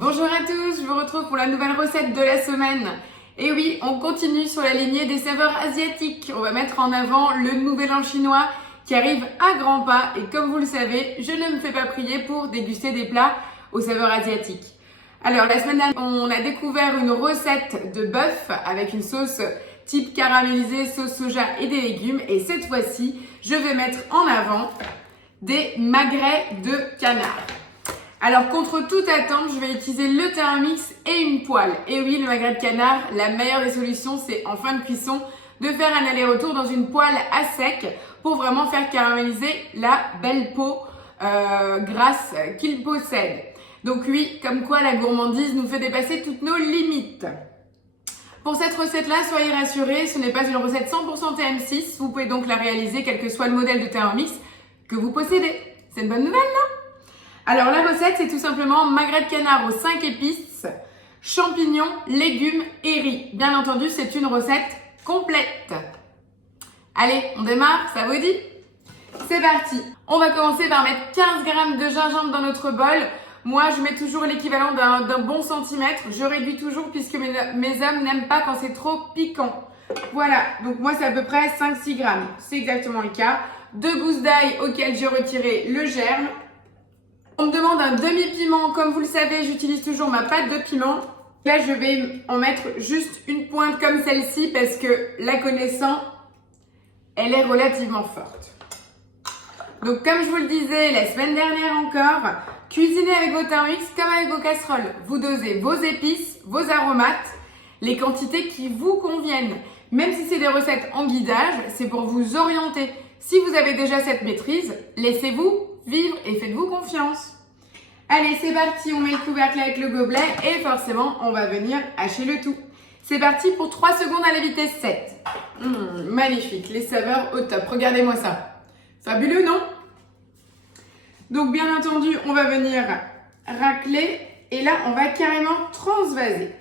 Bonjour à tous, je vous retrouve pour la nouvelle recette de la semaine. Et oui, on continue sur la lignée des saveurs asiatiques. On va mettre en avant le nouvel an chinois qui arrive à grands pas. Et comme vous le savez, je ne me fais pas prier pour déguster des plats aux saveurs asiatiques. Alors la semaine dernière, on a découvert une recette de bœuf avec une sauce type caramélisée, sauce soja et des légumes. Et cette fois-ci, je vais mettre en avant des magrets de canard. Alors contre toute attente, je vais utiliser le Thermomix et une poêle. Et oui, le magret de canard, la meilleure des solutions, c'est en fin de cuisson de faire un aller-retour dans une poêle à sec pour vraiment faire caraméliser la belle peau grasse qu'il possède. Donc oui, comme quoi la gourmandise nous fait dépasser toutes nos limites. Pour cette recette-là, soyez rassurés, ce n'est pas une recette 100% TM6. Vous pouvez donc la réaliser quel que soit le modèle de Thermomix que vous possédez. C'est une bonne nouvelle, non ? Alors la recette, c'est tout simplement magret de canard aux 5 épices, champignons, légumes et riz. Bien entendu, c'est une recette complète. Allez, on démarre, ça vous dit ? C'est parti. On va commencer par mettre 15 g de gingembre dans notre bol. Moi, je mets toujours l'équivalent d'un bon centimètre. Je réduis toujours puisque mes hommes n'aiment pas quand c'est trop piquant. Voilà, donc moi c'est à peu près 5-6 g. C'est exactement le cas. 2 gousses d'ail auxquelles j'ai retiré le germe. On me demande un demi-piment. Comme vous le savez, j'utilise toujours ma pâte de piment. Là, je vais en mettre juste une pointe comme celle-ci parce que la connaissant, elle est relativement forte. Donc, comme je vous le disais la semaine dernière encore, cuisinez avec vos Thermomix comme avec vos casseroles. Vous dosez vos épices, vos aromates, les quantités qui vous conviennent. Même si c'est des recettes en guidage, c'est pour vous orienter. Si vous avez déjà cette maîtrise, laissez-vous vivre et faites-vous confiance. Allez, c'est parti, on met le couvercle avec le gobelet et forcément, on va venir hacher le tout. C'est parti pour 3 secondes à la vitesse 7. Magnifique, les saveurs au top. Regardez-moi ça. Fabuleux, non? Donc, bien entendu, on va venir racler et là, on va carrément transvaser.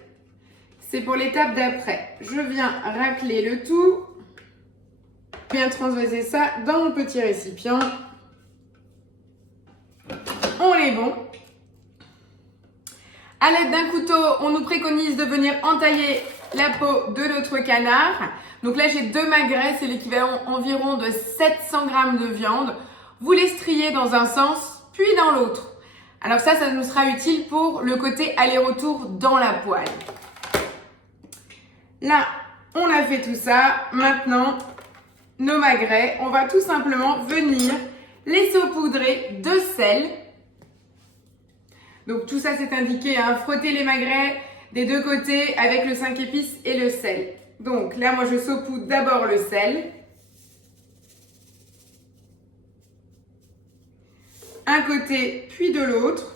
C'est pour l'étape d'après. Je viens racler le tout. Je viens transvaser ça dans mon petit récipient. On est bon. À l'aide d'un couteau, on nous préconise de venir entailler la peau de notre canard. Donc là, j'ai 2 magrets, c'est l'équivalent environ de 700 g de viande. Vous les striez dans un sens, puis dans l'autre. Alors ça nous sera utile pour le côté aller-retour dans la poêle. Là, on a fait tout ça. Maintenant, nos magrets, on va tout simplement venir les saupoudrer de sel. Donc tout ça c'est indiqué, hein, frotter les magrets des deux côtés avec le 5 épices et le sel. Donc là moi je saupoudre d'abord le sel. Un côté puis de l'autre.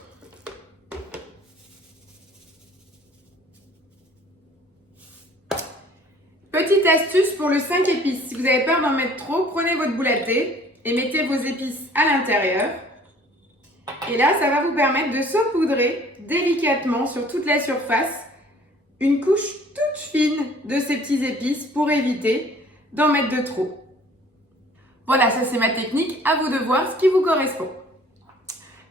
Petite astuce pour le 5 épices, si vous avez peur d'en mettre trop, prenez votre boule à thé et mettez vos épices à l'intérieur. Et là, ça va vous permettre de saupoudrer délicatement sur toute la surface une couche toute fine de ces petits épices pour éviter d'en mettre de trop. Voilà, ça c'est ma technique, à vous de voir ce qui vous correspond.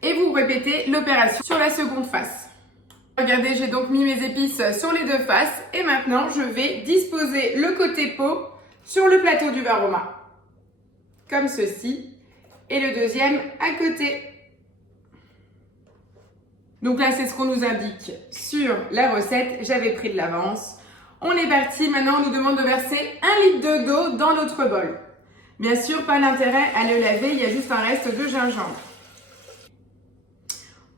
Et vous répétez l'opération sur la seconde face. Regardez, j'ai donc mis mes épices sur les 2 faces et maintenant je vais disposer le côté peau sur le plateau du Varoma. Comme ceci. Et le deuxième à côté. Donc là, c'est ce qu'on nous indique sur la recette. J'avais pris de l'avance. On est parti. Maintenant, on nous demande de verser 1 litre d'eau dans notre bol. Bien sûr, pas d'intérêt à le laver. Il y a juste un reste de gingembre.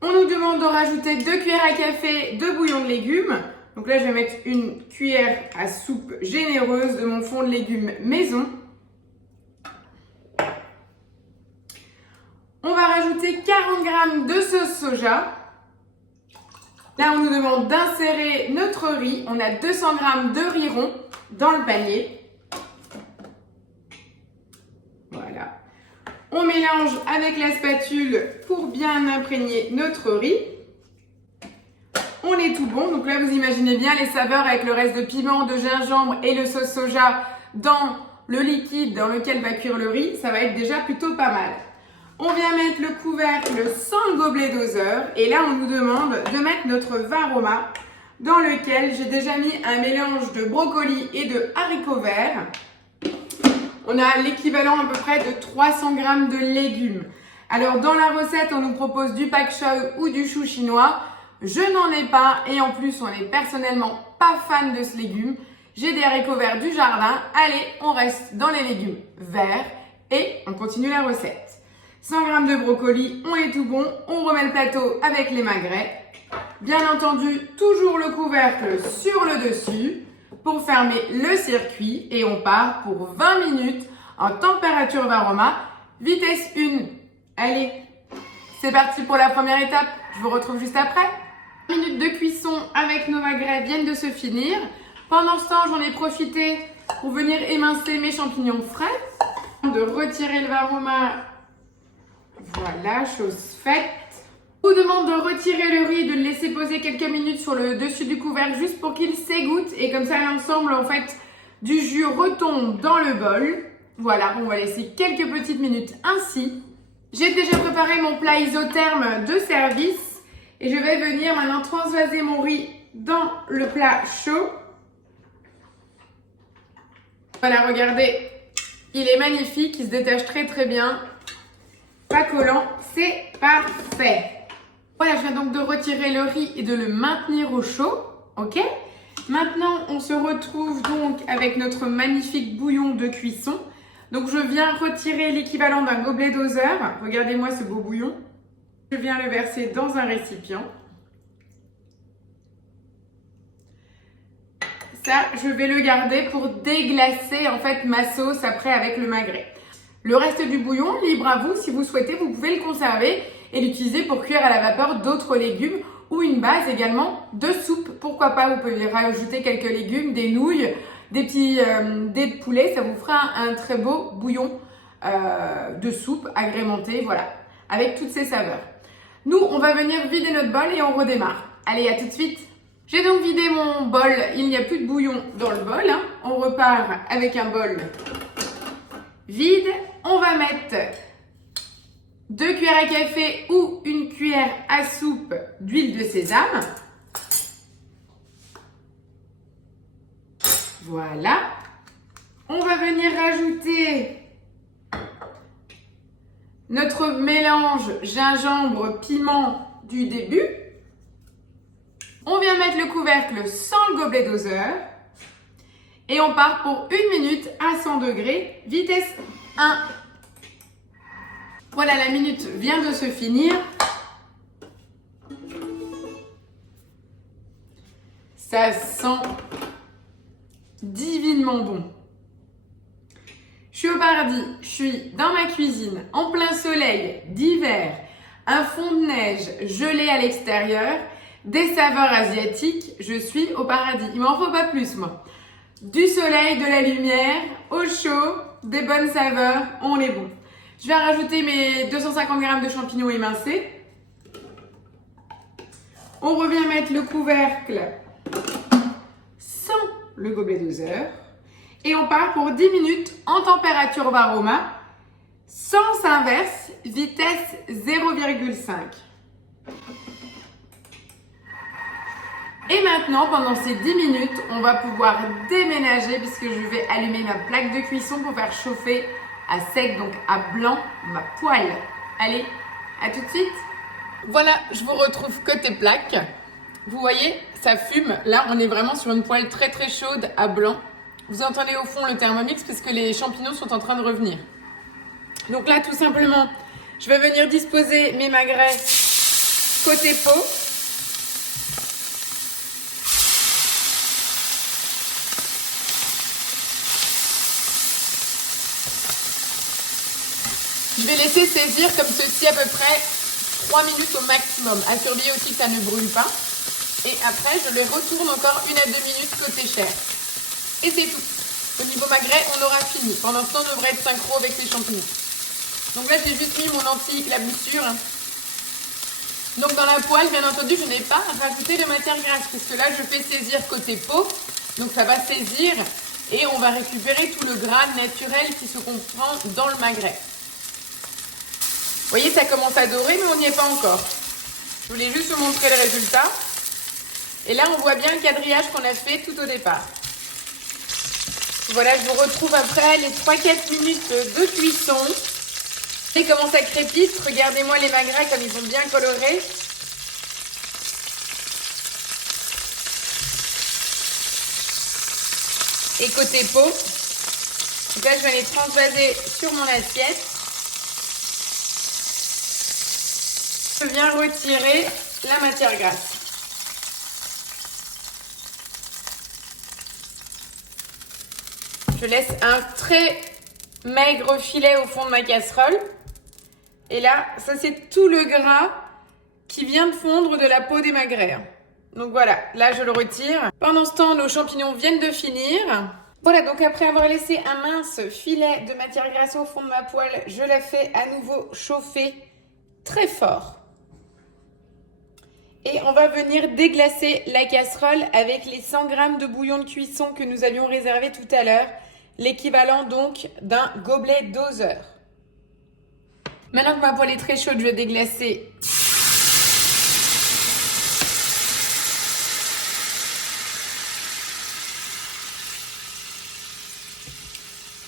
On nous demande de rajouter 2 cuillères à café de bouillon de légumes. Donc là, je vais mettre une cuillère à soupe généreuse de mon fond de légumes maison. On va rajouter 40 g de sauce soja. Là, on nous demande d'insérer notre riz. On a 200 g de riz rond dans le panier. Voilà. On mélange avec la spatule pour bien imprégner notre riz. On est tout bon. Donc là, vous imaginez bien les saveurs avec le reste de piment, de gingembre et le sauce soja dans le liquide dans lequel va cuire le riz. Ça va être déjà plutôt pas mal. On vient mettre le couvercle sans le gobelet doseur. Et là, on nous demande de mettre notre varoma dans lequel j'ai déjà mis un mélange de brocoli et de haricots verts. On a l'équivalent à peu près de 300 g de légumes. Alors, dans la recette, on nous propose du pak choi ou du chou chinois. Je n'en ai pas et en plus, on n'est personnellement pas fan de ce légume. J'ai des haricots verts du jardin. Allez, on reste dans les légumes verts et on continue la recette. 100 g de brocoli, on est tout bon. On remet le plateau avec les magrets. Bien entendu, toujours le couvercle sur le dessus pour fermer le circuit et on part pour 20 minutes en température varoma, vitesse 1. Allez, c'est parti pour la première étape. Je vous retrouve juste après. 20 minutes de cuisson avec nos magrets viennent de se finir. Pendant ce temps, j'en ai profité pour venir émincer mes champignons frais, de retirer le varoma. Voilà, chose faite. Je vous demande de retirer le riz, de le laisser poser quelques minutes sur le dessus du couvercle juste pour qu'il s'égoutte et comme ça l'ensemble en fait du jus retombe dans le bol. Voilà, on va laisser quelques petites minutes ainsi. J'ai déjà préparé mon plat isotherme de service et je vais venir maintenant transvaser mon riz dans le plat chaud. Voilà, regardez, il est magnifique, il se détache très très bien. Pas collant, c'est parfait. Voilà, je viens donc de retirer le riz et de le maintenir au chaud, ok? Maintenant, on se retrouve donc avec notre magnifique bouillon de cuisson. Donc, je viens retirer l'équivalent d'un gobelet doseur. Regardez-moi ce beau bouillon. Je viens le verser dans un récipient. Ça, je vais le garder pour déglacer en fait ma sauce après avec le magret. Le reste du bouillon, libre à vous, si vous souhaitez, vous pouvez le conserver et l'utiliser pour cuire à la vapeur d'autres légumes ou une base également de soupe. Pourquoi pas, vous pouvez rajouter quelques légumes, des nouilles, des petits dés de poulet, ça vous fera un très beau bouillon de soupe agrémenté, voilà, avec toutes ces saveurs. Nous, on va venir vider notre bol et on redémarre. Allez, à tout de suite. J'ai donc vidé mon bol, il n'y a plus de bouillon dans le bol, hein. On repart avec un bol vide. On va mettre 2 cuillères à café ou 1 cuillère à soupe d'huile de sésame. Voilà. On va venir rajouter notre mélange gingembre-piment du début. On vient mettre le couvercle sans le gobelet doseur. Et on part pour 1 minute à 100 degrés, vitesse 1. Voilà, la minute vient de se finir. Ça sent divinement bon. Je suis au paradis, je suis dans ma cuisine, en plein soleil, d'hiver, un fond de neige gelé à l'extérieur, des saveurs asiatiques, je suis au paradis. Il m'en faut pas plus, moi. Du soleil, de la lumière, au chaud, des bonnes saveurs, on est bon. Je vais rajouter mes 250 g de champignons émincés. On revient mettre le couvercle sans le gobelet doseur. Et on part pour 10 minutes en température varoma, sens inverse, vitesse 0,5. Et maintenant, pendant ces 10 minutes, on va pouvoir déménager puisque je vais allumer ma plaque de cuisson pour faire chauffer à sec, donc à blanc, ma poêle. Allez, à tout de suite. Voilà, je vous retrouve côté plaque. Vous voyez, ça fume. Là, on est vraiment sur une poêle très très chaude à blanc. Vous entendez au fond le Thermomix parce que les champignons sont en train de revenir. Donc là, tout simplement, je vais venir disposer mes magrets côté peau. Je vais laisser saisir comme ceci à peu près 3 minutes au maximum. À surveiller aussi que ça ne brûle pas. Et après, je les retourne encore 1 à 2 minutes côté chair. Et c'est tout. Au niveau magret, on aura fini. Pendant ce temps, on devrait être synchro avec les champignons. Donc là, j'ai juste mis mon anti-éclaboussure. Donc dans la poêle, bien entendu, je n'ai pas rajouté de matière grasse. Parce que là, je fais saisir côté peau. Donc ça va saisir. Et on va récupérer tout le gras naturel qui se comprend dans le magret. Vous voyez, ça commence à dorer, mais on n'y est pas encore. Je voulais juste vous montrer le résultat. Et là, on voit bien le quadrillage qu'on a fait tout au départ. Voilà, je vous retrouve après les 3-4 minutes de cuisson. Et comment ça crépite. Regardez-moi les magrets comme ils sont bien colorés. Et côté peau, donc là, je vais les transvaser sur mon assiette. Je viens retirer la matière grasse. Je laisse un très maigre filet au fond de ma casserole. Et là, ça c'est tout le gras qui vient de fondre de la peau des magrets. Donc voilà, là je le retire. Pendant ce temps, nos champignons viennent de finir. Voilà, donc après avoir laissé un mince filet de matière grasse au fond de ma poêle, je la fais à nouveau chauffer très fort. Et on va venir déglacer la casserole avec les 100 g de bouillon de cuisson que nous avions réservé tout à l'heure. L'équivalent donc d'un gobelet doseur. Maintenant que ma poêle est très chaude, je vais déglacer.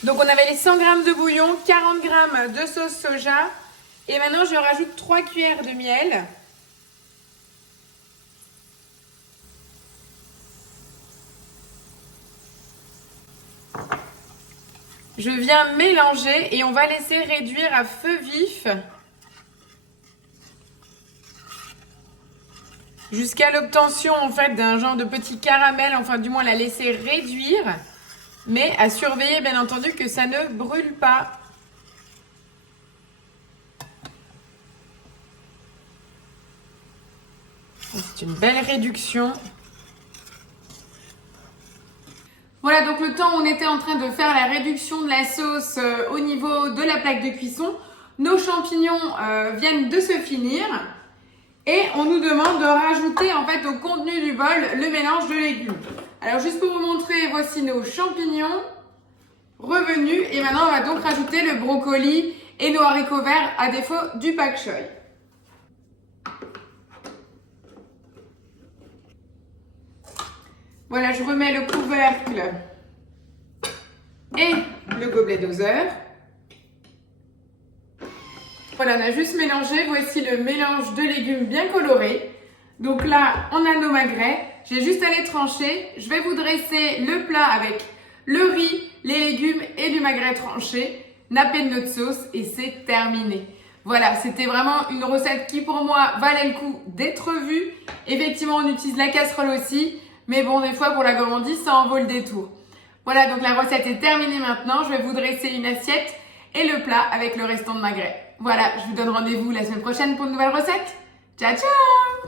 Donc on avait les 100 g de bouillon, 40 g de sauce soja. Et maintenant je rajoute 3 cuillères de miel. Je viens mélanger et on va laisser réduire à feu vif jusqu'à l'obtention en fait d'un genre de petit caramel, enfin du moins la laisser réduire, mais à surveiller bien entendu que ça ne brûle pas. C'est une belle réduction. Voilà, donc le temps où on était en train de faire la réduction de la sauce au niveau de la plaque de cuisson, nos champignons viennent de se finir et on nous demande de rajouter en fait au contenu du bol le mélange de légumes. Alors juste pour vous montrer, voici nos champignons revenus et maintenant on va donc rajouter le brocoli et nos haricots verts à défaut du pak choy. Voilà, je remets le couvercle et le gobelet doseur. Voilà, on a juste mélangé. Voici le mélange de légumes bien coloré. Donc là, on a nos magrets. J'ai juste à les trancher. Je vais vous dresser le plat avec le riz, les légumes et du magret tranché, nappé de notre sauce et c'est terminé. Voilà, c'était vraiment une recette qui pour moi valait le coup d'être vue. Effectivement, on utilise la casserole aussi. Mais bon, des fois, pour la gourmandise, ça en vaut le détour. Voilà, donc la recette est terminée maintenant. Je vais vous dresser une assiette et le plat avec le restant de magret. Voilà, je vous donne rendez-vous la semaine prochaine pour une nouvelle recette. Ciao, ciao!